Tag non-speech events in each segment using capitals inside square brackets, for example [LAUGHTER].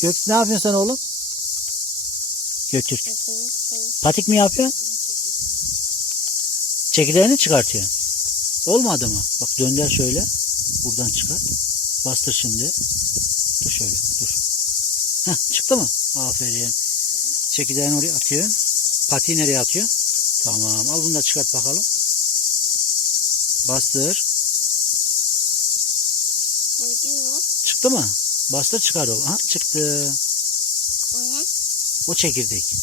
Gök ne yapıyorsun sen oğlum? Göktürk. Patik mi yapıyorsun? Çekirdeğini çıkartıyorsun. Olmadı mı? Bak dönder şöyle. Buradan çıkart. Bastır şimdi. Dur şöyle. Dur. Heh, çıktı mı? Aferin. Çekirdeğini oraya atıyorsun. Patiği nereye atıyorsun? Tamam. Al bunu da çıkart bakalım. Bastır. Çıktı mı? Bastır çıkar o. Ha, çıktı. O ne? O çekirdek.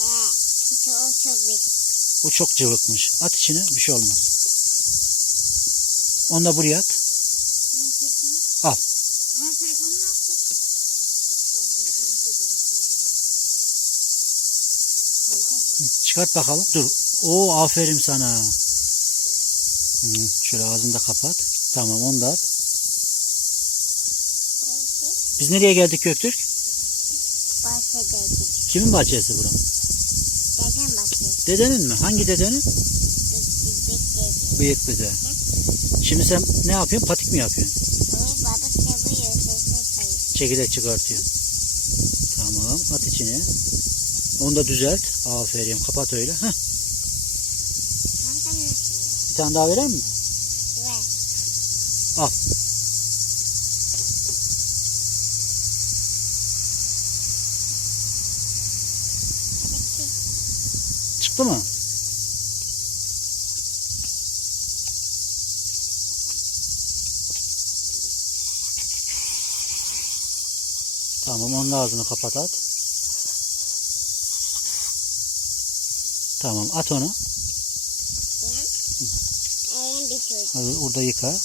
Aa, o çok, o çok büyük. O çok cıvıkmış. At içine bir şey olmaz. Onu da buraya at. Al. Ama telefonu ne yaptın? Çıkart bakalım. Dur. Oo aferin sana. Hı, şöyle ağzını da kapat. Tamam onu da at. Biz nereye geldik Göktürk? Bahçedeydik. Kimin bahçesi bura? Dedem bakıyor. Dedenin mi? Hangi dedenin? Bıyık dede. Şimdi sen ne yapıyorsun? Patik mi yapıyorsun? Onu balık sayıyor. Çekirdek çıkartıyorsun. Tamam. At içine. Onu da düzelt. Aferin. Kapat öyle. Heh. Bir tane daha vereyim mi? Ver. Al. Çıktı mı? Tamam onun ağzını kapat at. Tamam at onu. Hadi orada yıka.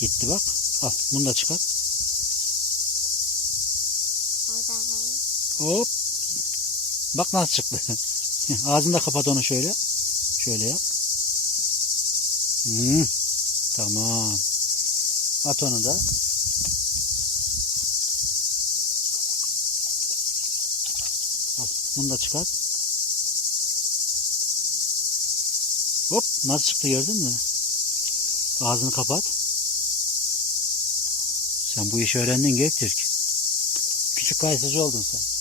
Gitti bak. Al bunu da çıkar. Hop. Bak nasıl çıktı. [LAUGHS] Ağzını da kapat onu şöyle. Şöyle yap. Hmm. Tamam. At onu da. Al, bunu da çıkart. Hop nasıl çıktı gördün mü? Ağzını kapat. Sen bu işi öğrendin Göktürk. Küçük kayısıcı oldun sen.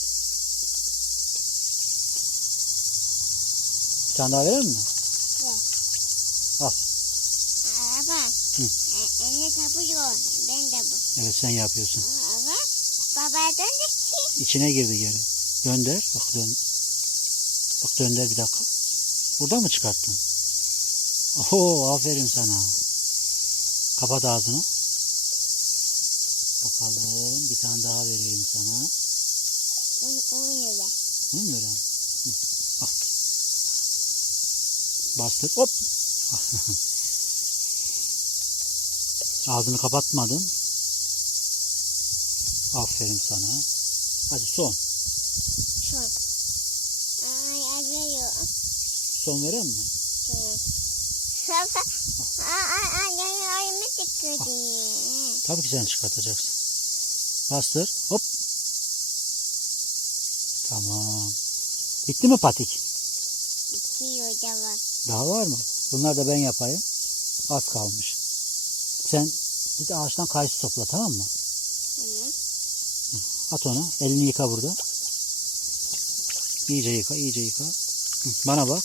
tane daha verir mi? Araba. Hı. E, anne tapıyor. Ben de bu. Evet sen yapıyorsun. Ama baba döndü ki. İçine girdi geri. Dönder. Bak dön. Bak dönder bir dakika. Burada mı çıkarttın? Oho aferin sana. Kapat ağzını. Bakalım bir tane daha vereyim sana. Ne be? Bunu mu vereyim? Hı, Al. Bastır. Hop. [LAUGHS] Ağzını kapatmadın. Aferin sana. Hadi son. Şu. Ay acıyor. Son vereyim mi? Tabii ki sen çıkartacaksın. Bastır. Hop. Tamam. Bitti mi patik? Da var. Daha var mı? Bunlar da ben yapayım. Az kalmış. Sen git ağaçtan kayısı topla tamam mı? Hı. At onu. Elini yıka burada. İyice yıka, iyice yıka. Bana bak.